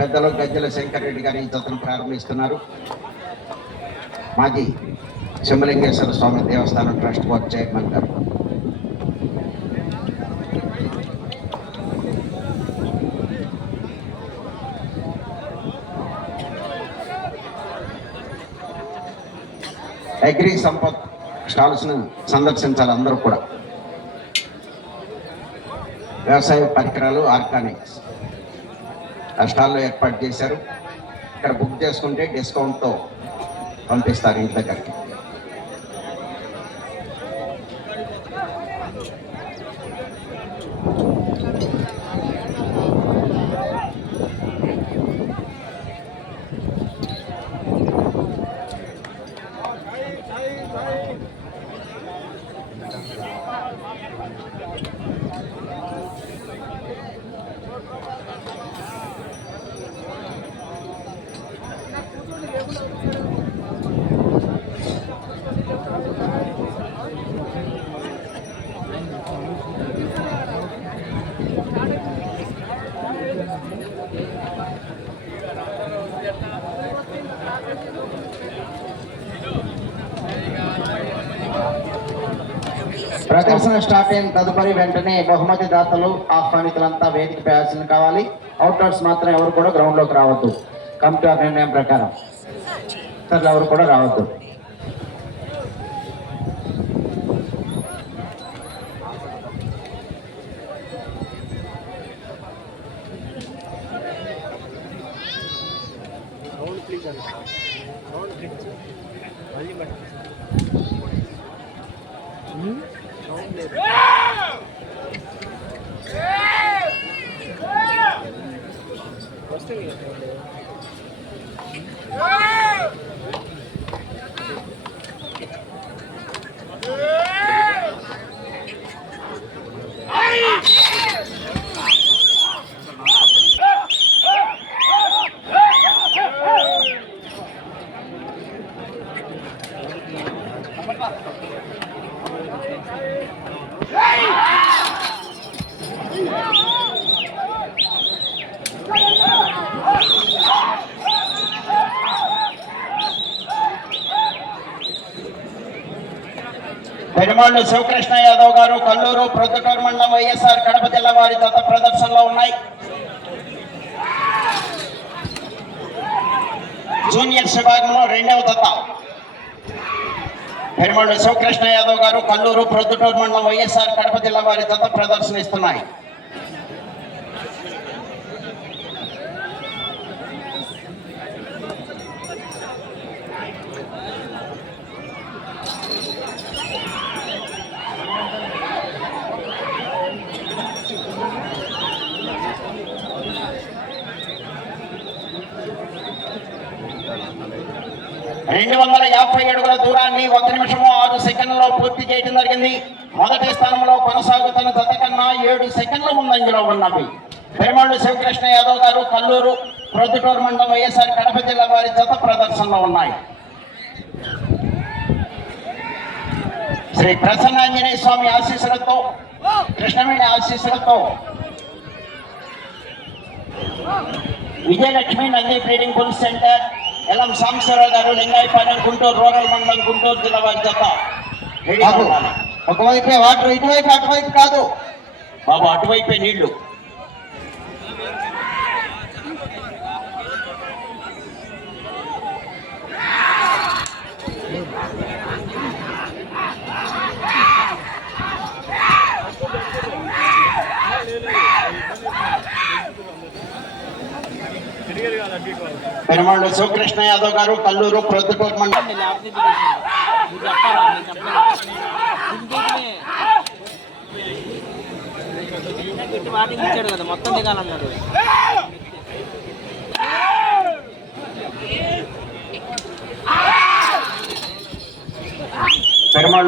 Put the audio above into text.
పెద్దలు గజ్జల శంకర్ రెడ్డి గారు ఈ జతను ప్రారంభిస్తున్నారు. మాజీ శంభలింగేశ్వర స్వామి దేవస్థానం ట్రస్ట్ బోర్డ్ చైర్మన్ గారు. అగ్రి సంపత్ స్టాల్స్ను సందర్శించాలి అందరూ కూడా. వ్యవసాయ పరికరాలు ఆర్గానిక్స్. స్టాల్లో ఏర్పాటు చేశారు. ఇక్కడ బుక్ చేసుకుంటే డిస్కౌంట్తో పంపిస్తారు ఇంటి దగ్గరికి. ప్రదర్శన స్టార్ట్ అయిన తదుపరి వెంటనే బహుమతి దాతలు ఆహ్వానితులంతా వేదిక ప్రయాసం కావాలి. అవుట్డోర్స్ మాత్రం ఎవరు కూడా గ్రౌండ్లోకి రావద్దు. కమిటీ ఆఫ్ నిర్ణయం ప్రకారం. ఇతరులు ఎవరు కూడా రావద్దు. ప్లీజ్ అన్న రౌండ్ ట్రిప్ మళ్ళీ మట్టి పెనుమాళ్ళు శివకృష్ణ యాదవ్ గారు కల్లూరు ప్రొద్దుటూరు మండలం వైఎస్ఆర్ కడప జిల్లా వారి ప్రదర్శనలో ఉన్నాయి. జూనియర్స్ విభాగంలో రెండవ దత్త. పెరుమాళ్ళు శివకృష్ణ యాదవ్ గారు కల్లూరు ప్రొద్దుటూరు మండలం వైఎస్ఆర్ కడప జిల్లా వారి దత్త ప్రదర్శన ఇస్తున్నాయి. రెండు వందల యాభై అడుగుల దూరాన్ని ఒక నిమిషము ఆరు సెకండ్లలో పూర్తి చేయడం జరిగింది. మొదటి స్థానంలో కొనసాగుతున్న జత కన్నా ఏడు సెకండ్ల ముందంజలో ఉన్నవి. పెరుమాళ్ళు శివకృష్ణ యాదవ్ గారు కల్లూరు ప్రొద్దుటూరు మండలం వైఎస్ఆర్ కడప జిల్లా వారి జత ప్రదర్శనలో ఉన్నాయి. శ్రీ ప్రసన్నాంజనేయ స్వామి ఆశీస్సులతో కృష్ణవేణి ఆశీస్సులతో Vijayalakshmi Nandi breeding bull centre Elam Sambasivarao గారు లింగాయపాలెం గుంటూరు రూరల్ మండలం గుంటూరు జిల్లా వారి జత. ఒకవైపే వాటర్ ఇటువైపు అటువైపు కాదు. బాబు అటువైపే నీళ్ళు పెరుమాళ్ళు శివకృష్ణ యాదవ్ గారు కల్లూరు ప్రొద్దుటూరు మండలం. కదా మొత్తం దిగాలన్నాడు.